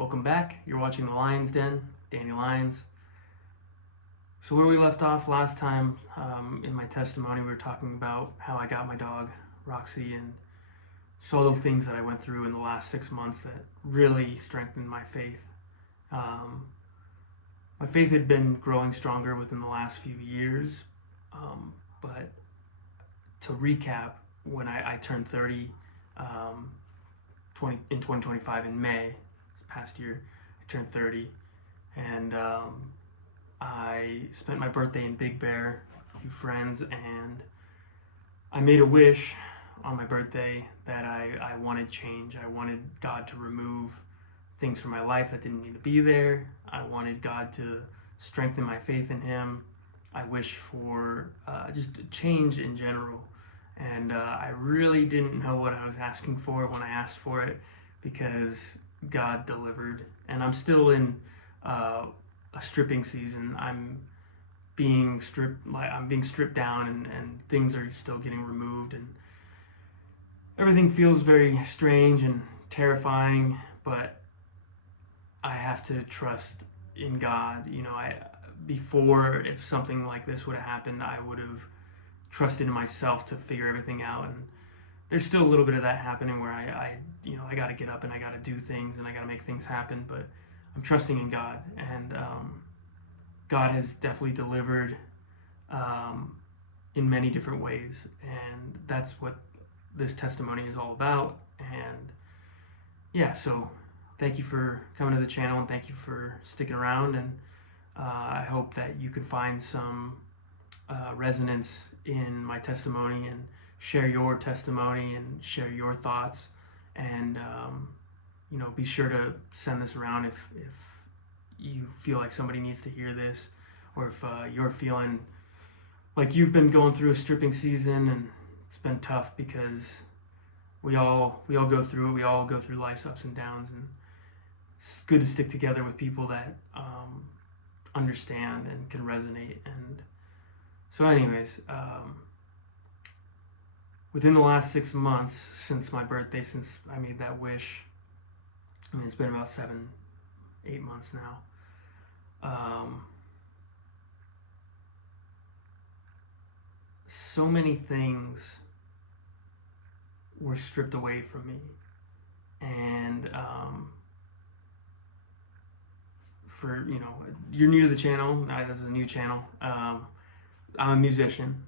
Welcome back. You're watching The Lions Den, Danny Lyons. So where we left off last time in my testimony, we were talking about how I got my dog, Roxy, and so the things that I went through in the last 6 months that really strengthened my faith. My faith had been growing stronger within the last few years, but to recap, when I turned 30 in 2025 in May, this past year, I turned 30, and I spent my birthday in Big Bear with a few friends, and I made a wish on my birthday that I wanted change. I wanted God to remove things from my life that didn't need to be there. I wanted God to strengthen my faith in Him. I wish for just a change in general. And I really didn't know what I was asking for when I asked for it, because God delivered. And I'm still in a stripping season. I'm being stripped down, and things are still getting removed, and everything feels very strange and terrifying, but I have to trust in God. Before, if something like this would have happened, I would have trusted in myself to figure everything out, and there's still a little bit of that happening where I got to get up and I got to do things and I got to make things happen, but I'm trusting in God, and God has definitely delivered in many different ways, and that's what this testimony is all about. And yeah, so thank you for coming to the channel, and thank you for sticking around, and I hope that you can find some resonance in my testimony and share your testimony and share your thoughts, and be sure to send this around if you feel like somebody needs to hear this, or if you're feeling like you've been going through a stripping season and it's been tough, because we all go through it. We all go through life's ups and downs, and it's good to stick together with people that understand and can resonate. And so anyways, within the last 6 months since my birthday, since I made that wish, it's been about 7-8 months now. So many things were stripped away from me, and you're new to the channel. This is a new channel. I'm a musician,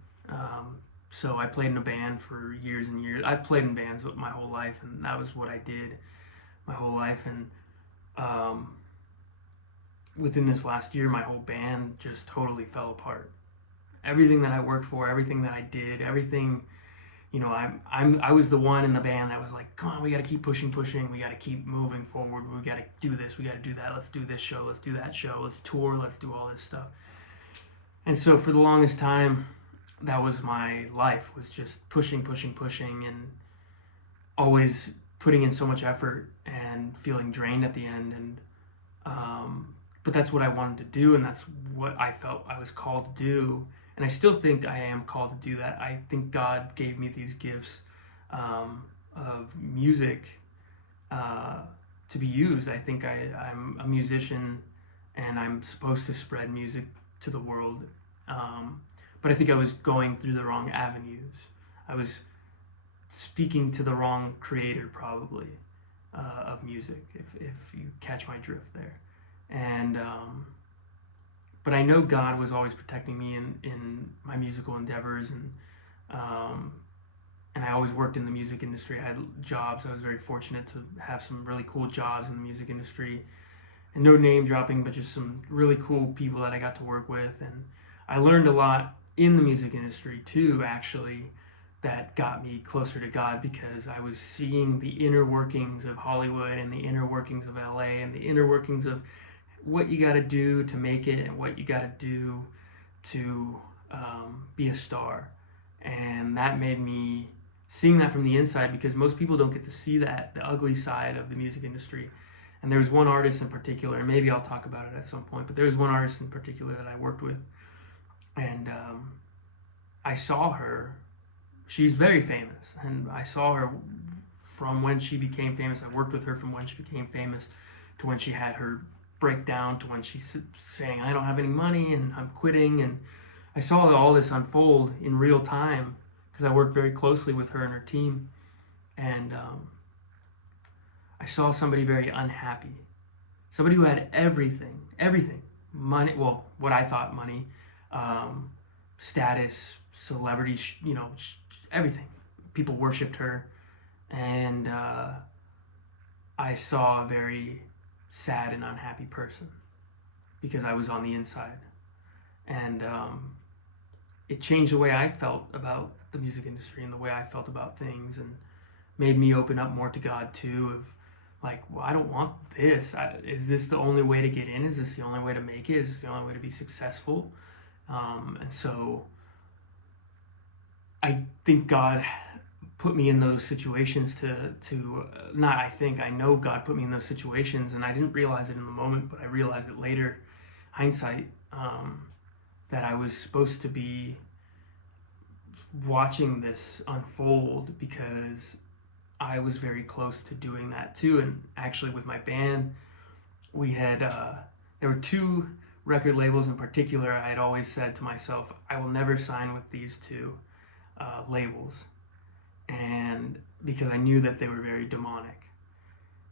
so I played in a band for years and years. I've played in bands my whole life, and that was what I did my whole life. And within this last year, my whole band just totally fell apart. Everything that I worked for, everything that I did, everything, I was the one in the band that was like, come on, we got to keep pushing, we got to keep moving forward, we got to do this, we got to do that, let's do this show, let's do that show, let's tour, let's do all this stuff. And so for the longest time, that was my life, was just pushing, and always putting in so much effort and feeling drained at the end. And but that's what I wanted to do, and that's what I felt I was called to do, and I still think I am called to do that. I think God gave me these gifts of music to be used. I think I'm a musician, and I'm supposed to spread music to the world, but I think I was going through the wrong avenues. I was speaking to the wrong creator, probably, of music, if you catch my drift there. And but I know God was always protecting me in my musical endeavors, and I always worked in the music industry. I had jobs. I was very fortunate to have some really cool jobs in the music industry, and no name dropping, but just some really cool people that I got to work with. And I learned a lot in the music industry too, actually, that got me closer to God, because I was seeing the inner workings of Hollywood, and the inner workings of LA, and the inner workings of what you got to do to make it, and what you got to do to be a star. And that made me seeing that from the inside, because most people don't get to see that, the ugly side of the music industry. And there was one artist in particular, and maybe I'll talk about it at some point, but there was one artist in particular that I worked with, and I saw her. She's very famous, and I saw her from when she became famous. I worked with her from when she became famous to when she had her breakdown, to when she's saying, I don't have any money and I'm quitting. And I saw all this unfold in real time because I worked very closely with her and her team. And I saw somebody very unhappy, somebody who had everything, money, well, what I thought money, status, celebrity, everything. People worshipped her. And I saw a very sad and unhappy person because I was on the inside. And it changed the way I felt about the music industry and the way I felt about things, and made me open up more to God too, of like, well, I don't want this. Is this the only way to get in? Is this the only way to make it? Is this the only way to be successful? And so I think God put me in those situations I know God put me in those situations, and I didn't realize it in the moment, but I realized it later, hindsight, that I was supposed to be watching this unfold because I was very close to doing that too. And actually with my band, we had, there were two record labels in particular. I had always said to myself, I will never sign with these two labels. And because I knew that they were very demonic.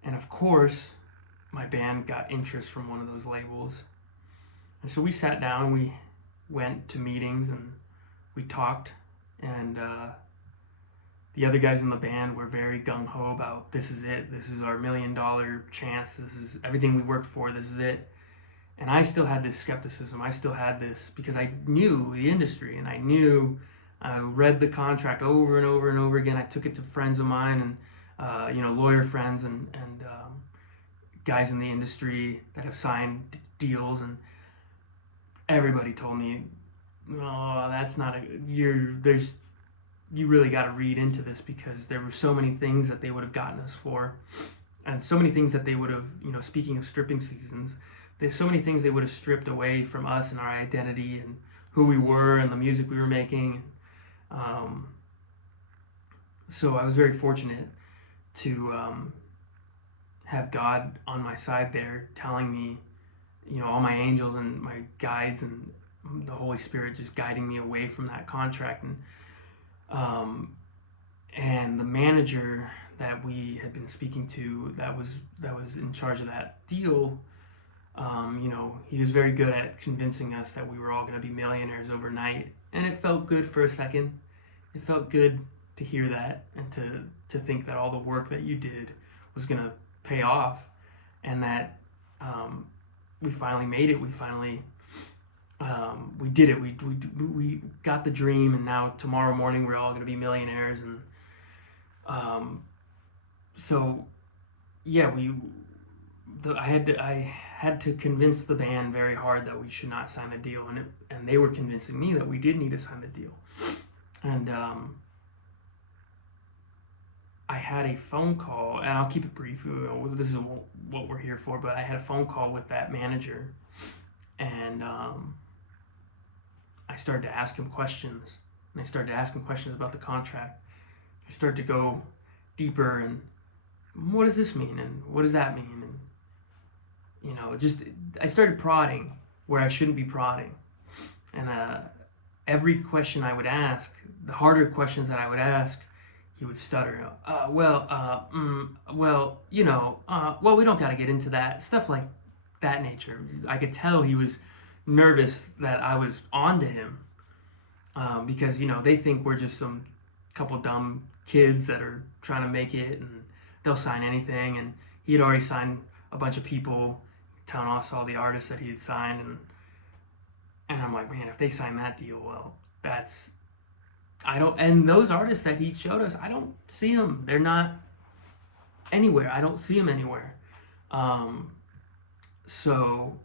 And of course, my band got interest from one of those labels. And so we sat down and we went to meetings and we talked. And the other guys in the band were very gung-ho about, this is it. This is our $1 million chance. This is everything we worked for. This is it. And I still had this skepticism. I still had this because I knew the industry, and I read the contract over and over and over again. I took it to friends of mine and, lawyer friends and guys in the industry that have signed deals, and everybody told me, "Oh, that's not you really got to read into this because there were so many things that they would have gotten us for, and so many things that they would have, speaking of stripping seasons, there's so many things they would have stripped away from us and our identity and who we were and the music we were making." So I was very fortunate to have God on my side there, telling me, all my angels and my guides and the Holy Spirit just guiding me away from that contract. And the manager that we had been speaking to, that was in charge of that deal, he was very good at convincing us that we were all going to be millionaires overnight. And it felt good for a second. It felt good to hear that and to think that all the work that you did was going to pay off, and that we finally made it. We finally we did it. We got the dream, and now tomorrow morning we're all going to be millionaires. And so yeah, I had to convince the band very hard that we should not sign the deal, and they were convincing me that we did need to sign the deal. And I had a phone call, and I'll keep it brief. This is what we're here for, but I had a phone call with that manager, and I started to ask him questions, and I started to ask him questions about the contract. I started to go deeper, and what does this mean, and what does that mean, and I started prodding where I shouldn't be prodding, and every question I would ask, the harder questions that I would ask, he would stutter. Well, we don't got to get into that. Stuff like that nature. I could tell he was nervous that I was on to him because, they think we're just some couple dumb kids that are trying to make it, and they'll sign anything. And he had already signed a bunch of people, telling us all the artists that he had signed. And I'm like, man, if they sign that deal, well, and those artists that he showed us, I don't see them. They're not anywhere. I don't see them anywhere. So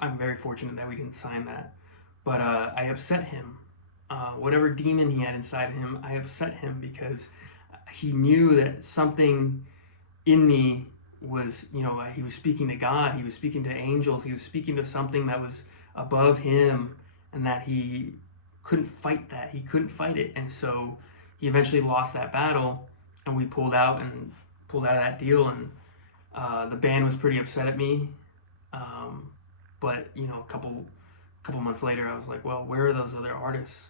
I'm very fortunate that we didn't sign that. But I upset him. Whatever demon he had inside him, I upset him because he knew that something in me was, he was speaking to God, he was speaking to angels, he was speaking to something that was above him, and that he couldn't fight that. He couldn't fight it. And so he eventually lost that battle, and we pulled out of that deal. And The band was pretty upset at me, but a couple months later, I was like, well, where are those other artists?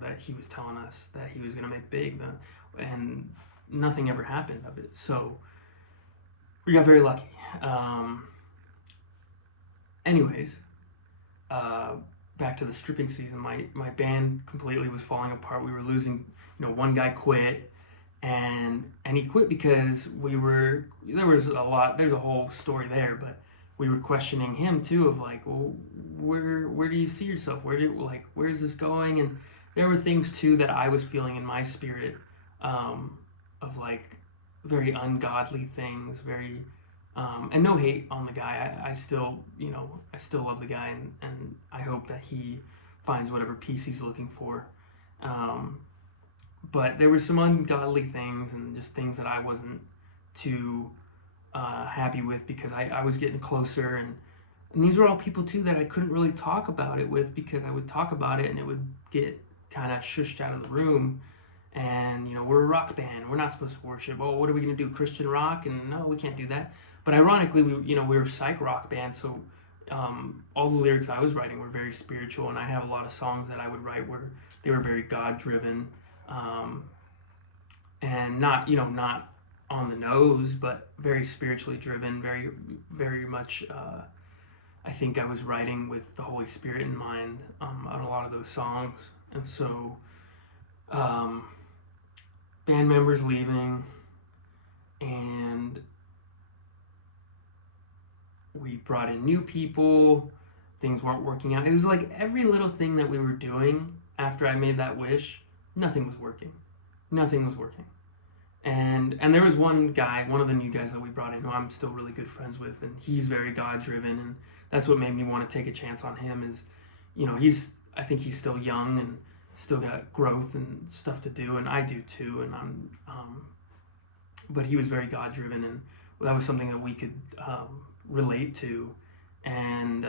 That he was telling us that he was gonna make big, and nothing ever happened of it. So we got very lucky. Anyways, uh, back to the stripping season. My band completely was falling apart. We were losing. One guy quit, and he quit because there's a whole story there, but we were questioning him too of like, well, where do you see yourself, where's this going? And there were things too that I was feeling in my spirit, of like very ungodly things, very and no hate on the guy. I still love the guy, and I hope that he finds whatever peace he's looking for. But there were some ungodly things and just things that I wasn't too happy with, because I was getting closer, and these were all people too that I couldn't really talk about it with, because I would talk about it and it would get kind of shushed out of the room. And we're a rock band, we're not supposed to worship. Oh, what are we gonna do, Christian rock? And no, we can't do that. But ironically, we were a psych rock band, so all the lyrics I was writing were very spiritual, and I have a lot of songs that I would write where they were very God driven, and not on the nose, but very spiritually driven, very very much. I think I was writing with the Holy Spirit in mind on a lot of those songs, and so band members leaving, and we brought in new people. Things weren't working out. It was like every little thing that we were doing after I made that wish, nothing was working. Nothing was working. And there was one guy, one of the new guys that we brought in, who I'm still really good friends with, and he's very God driven, and that's what made me want to take a chance on him. Is, I think he's still young and still got growth and stuff to do, and I do too. And but he was very God driven, and that was something that we could relate to, and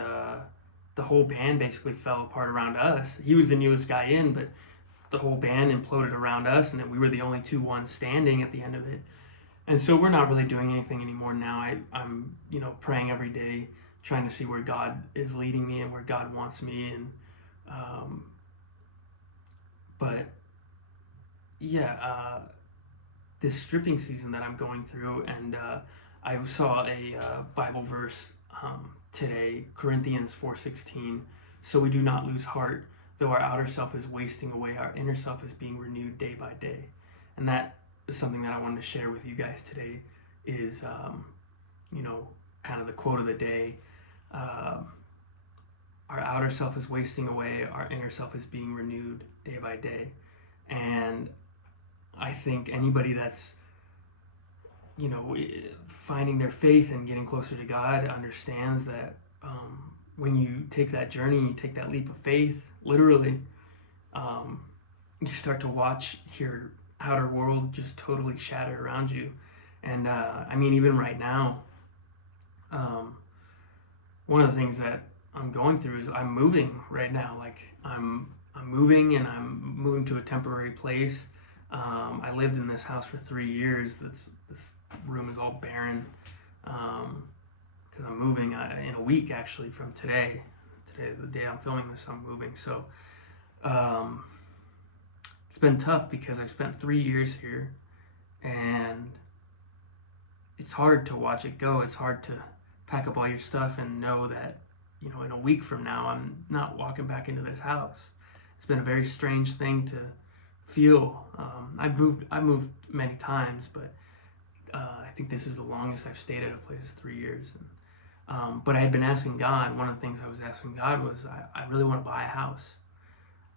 the whole band basically fell apart around us. He was the newest guy in, but the whole band imploded around us, and we were the only ones standing at the end of it. And so we're not really doing anything anymore now. I'm praying every day, trying to see where God is leading me and where God wants me. And but yeah, this stripping season that I'm going through, and I saw a Bible verse today, Corinthians 4:16. So we do not lose heart. Though our outer self is wasting away, our inner self is being renewed day by day. And that is something that I wanted to share with you guys today, is, kind of the quote of the day. Our outer self is wasting away, our inner self is being renewed day by day. And I think anybody that's, finding their faith and getting closer to God understands that when you take that journey, you take that leap of faith, literally, you start to watch your outer world just totally shatter around you. And even right now, one of the things that I'm going through is I'm moving right now. Like I'm moving, and I'm moving to a temporary place. I lived in this house for 3 years. This room is all barren, because I'm moving in a week, actually, from today. Today, the day I'm filming this, I'm moving. So it's been tough because I spent 3 years here, and it's hard to watch it go. It's hard to pack up all your stuff and know that, in a week from now, I'm not walking back into this house. It's been a very strange thing to feel. I've moved many times, but I think this is the longest I've stayed at a place, is 3 years. But I had been asking God. One of the things I was asking God was, I really want to buy a house.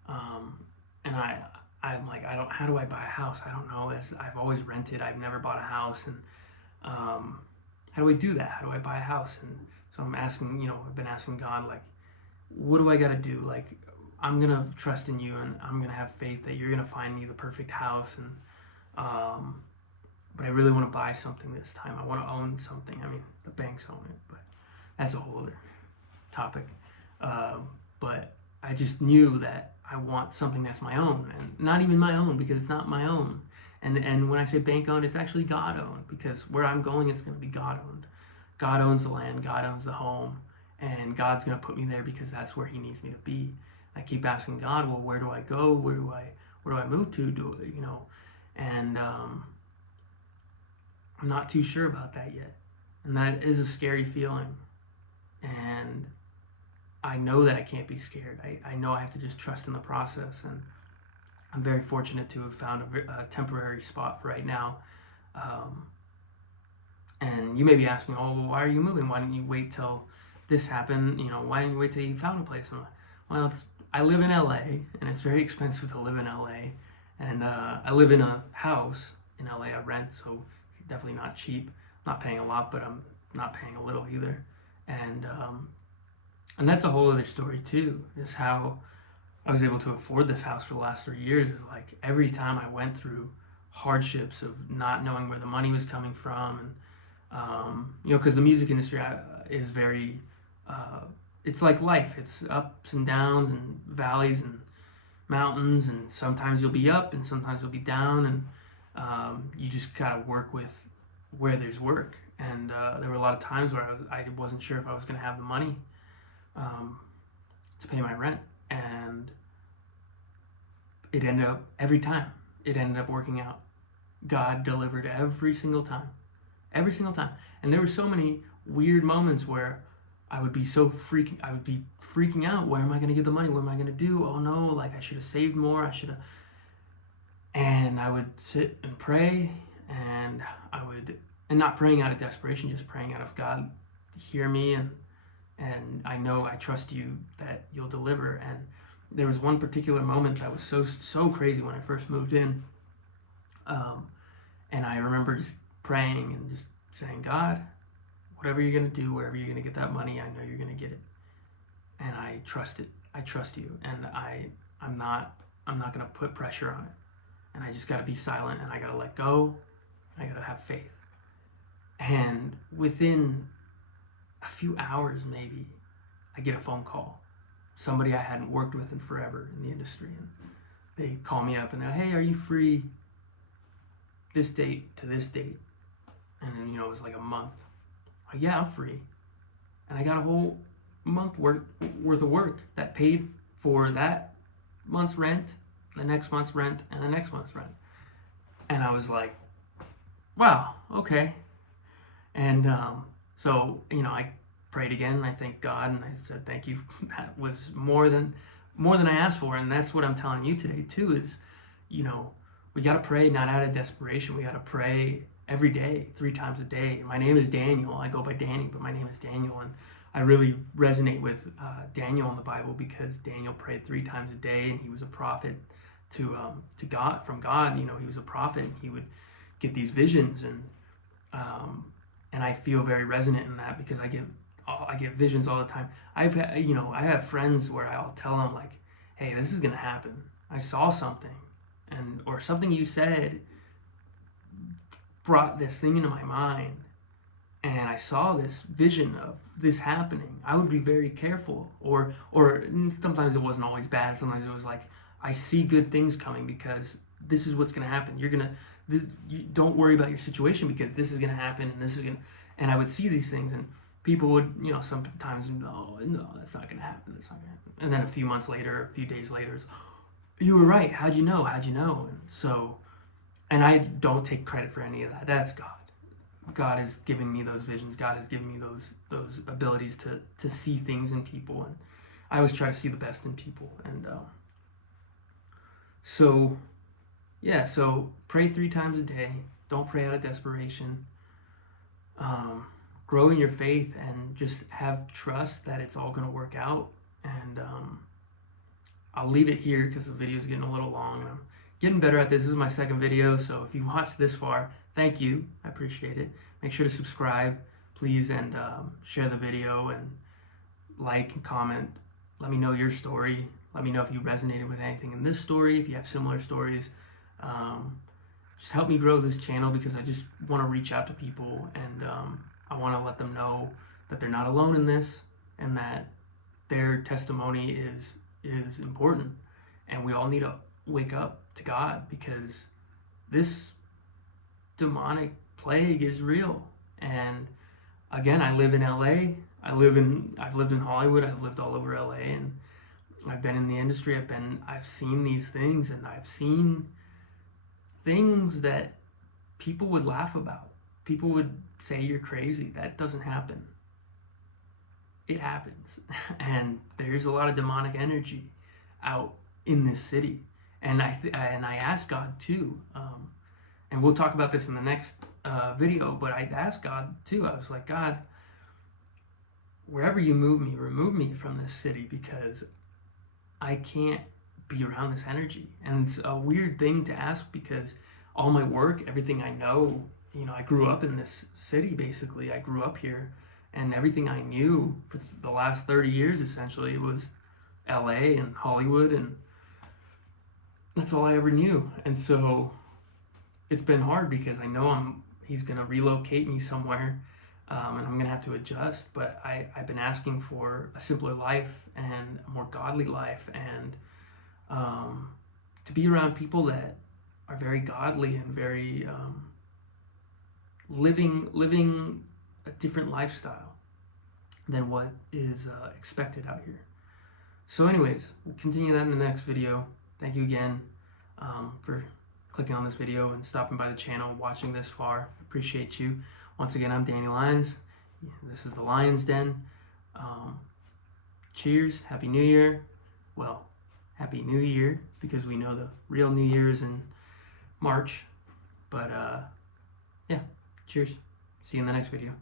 And I'm like, how do I buy a house? I don't know. I've always rented. I've never bought a house. And how do we do that? How do I buy a house? And so I'm asking, I've been asking God, like, what do I got to do? Like, I'm going to trust in you, and I'm going to have faith that you're going to find me the perfect house. And but I really want to buy something this time. I want to own something. The banks own it, but that's a whole other topic. But I just knew that I want something that's my own, and not even my own, because it's not my own. And when I say bank owned, it's actually God owned, because where I'm going, it's going to be God owned. God owns the land, God owns the home, and God's going to put me there because that's where He needs me to be. I keep asking God, well, where do I go? Where do I move to? And I'm not too sure about that yet, and that is a scary feeling. And I know that I can't be scared. I know I have to just trust in the process, and I'm very fortunate to have found a temporary spot for right now. And you may be asking, oh, well, why are you moving? Why didn't you wait till this happened? Why didn't you wait till you found a place? Well, I live in LA, and it's very expensive to live in LA. And I live in a house in LA. I rent, so it's definitely not cheap. I'm not paying a lot, but I'm not paying a little either. And that's a whole other story too, is how I was able to afford this house for the last 3 years. Is like every time I went through hardships of not knowing where the money was coming from, and because the music industry is very, it's like life. It's ups and downs and valleys and mountains, and sometimes you'll be up and sometimes you'll be down, and you just gotta work with where there's work. And there were a lot of times where I wasn't sure if I was gonna have the money to pay my rent, and it ended up working out. God delivered every single time. And there were so many weird moments where I would be freaking out. Where am I going to get the money? What am I going to do? Oh no, like I should have saved more. And I would sit and pray, and and not praying out of desperation, just praying out of, God, hear me, and I know, I trust you that you'll deliver. And there was one particular moment that was so crazy when I first moved in. And I remember just praying and just saying, God, whatever you're going to do, wherever you're going to get that money, I know you're going to get it. And I trust it. I trust you. And I'm not going to put pressure on it. And I just got to be silent, and I got to let go. I got to have faith. And within a few hours, maybe, I get a phone call. Somebody I hadn't worked with in forever in the industry. And they call me up and they're, hey, are you free this date to this date? And then, it was like a month. Like, yeah, I'm free. And I got a whole month worth of work that paid for that month's rent, the next month's rent, and the next month's rent. And I was like, wow, okay. And so, I prayed again. I thanked God, and I said, thank you. That was more than I asked for. And that's what I'm telling you today too, is, we got to pray not out of desperation. We got to pray every day, 3 times a day. My name is Daniel. I go by Danny, but my name is Daniel. And I really resonate with Daniel in the Bible, because Daniel prayed 3 times a day, and he was a prophet to God, from God. He was a prophet, and he would get these visions, and I feel very resonant in that, because I get visions all the time. I have friends where I'll tell them, like, hey, this is gonna happen. I saw something, or something you said brought this thing into my mind, and I saw this vision of this happening. I would be very careful, or sometimes it wasn't always bad. Sometimes it was like, I see good things coming, because this is what's gonna happen. You don't worry about your situation, because this is gonna happen, and I would see these things, and people would, sometimes, no, that's not gonna happen. That's not gonna happen. And then a few months later, a few days later, it's, you were right. How'd you know? And I don't take credit for any of that. That's God. God is giving me those visions. God is giving me those abilities to see things in people, and I always try to see the best in people. And so pray 3 times a day. Don't pray out of desperation. Grow in your faith, and just have trust that it's all going to work out. And I'll leave it here, because the video is getting a little long. I'm getting better at this. This is my 2nd video, so if you've watched this far, thank you. I appreciate it. Make sure to subscribe, please, and share the video, and like and comment. Let me know your story. Let me know if you resonated with anything in this story, if you have similar stories. Just help me grow this channel, because I just want to reach out to people, and I want to let them know that they're not alone in this, and that their testimony is important, and we all need to wake up to God, because this demonic plague is real. And again, I live in LA. I've lived in Hollywood. I've lived all over LA, and I've been in the industry. I've seen these things, and I've seen things that people would laugh about. People would say you're crazy. That doesn't happen. It happens. And there's a lot of demonic energy out in this city. And I asked God too, and we'll talk about this in the next video, but I asked God too. I was like, God, wherever you move me, remove me from this city, because I can't be around this energy. And it's a weird thing to ask, because all my work, everything I know, I grew up in this city basically. I grew up here, and everything I knew for the last 30 years essentially was LA and Hollywood, and that's all I ever knew. And so it's been hard, because I know he's gonna relocate me somewhere, and I'm gonna have to adjust. But I've been asking for a simpler life and a more godly life, and to be around people that are very godly and very living a different lifestyle than what is expected out here. So anyways, we'll continue that in the next video. Thank you again for clicking on this video and stopping by the channel, watching this far. Appreciate you. Once again, I'm Danny Lyons. This is the Lions Den. Cheers. Happy New Year. Well, Happy New Year, because we know the real New Year is in March. But yeah, cheers. See you in the next video.